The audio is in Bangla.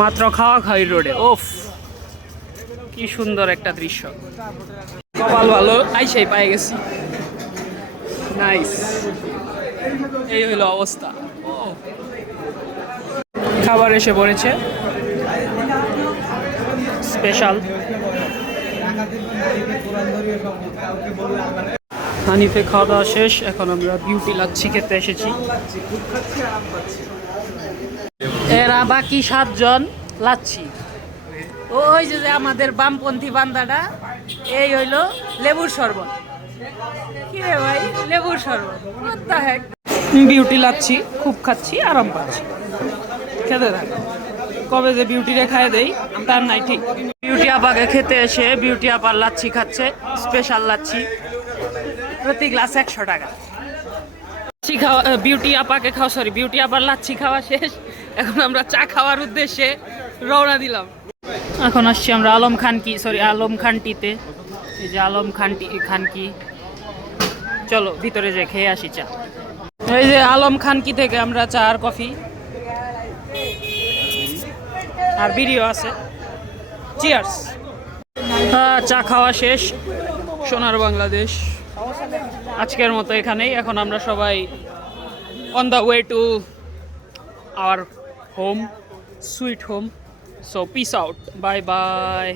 মাত্র খাওয়া খাই রোডে, ওফ কি সুন্দর একটা দৃশ্য। কপাল ভালো, আইসাই পাই গেছি। নাইস, এই হইলো অবস্থা। খাবার এসে পড়েছে স্পেশাল। হানিফে খাওয়া দাওয়া শেষ, এখন আমরা বিউটি লাচ্ছি খেতে এসেছি। এরা বাকি 7 জন লাচ্ছি। ওই যে যে আমাদের বামপন্থী বান্দাটা, এই হইলো লেবুর শরবত। কি রে ভাই, লেবুর শরবত, what the heck? Beauty lassi খুব খাচ্ছি, আরাম পাচ্ছি, খেতে থাক। কবে যে বিউটিরে খাইয়ে দেই তার নাই ঠিক। বিউটি আপাকে খেতে এসে বিউটি আপার লাচ্ছি খাচ্ছে, স্পেশাল লাচ্ছি, প্রতি গ্লাস 100 টাকা। বিউটি আপাকে খাওয়া, সরি বিউটি আপার লাচ্ছি খাওয়া শেষ, এখন আমরা চা খাওয়ার উদ্দেশ্যে রওনা দিলাম। এখন আসছি আমরা আলম খানটিতে। এই যে আলম খানকি, চলো ভিতরে যে খেয়ে আসি চা। এই যে আলম খানকি থেকে আমরা চা আর কফি আর বিড়িও আছে। চিয়ার্স। চা খাওয়া শেষ, সোনার বাংলাদেশ আজকের মতো এখানেই। এখন আমরা সবাই on the way to our home, sweet home. So piece out, bye bye.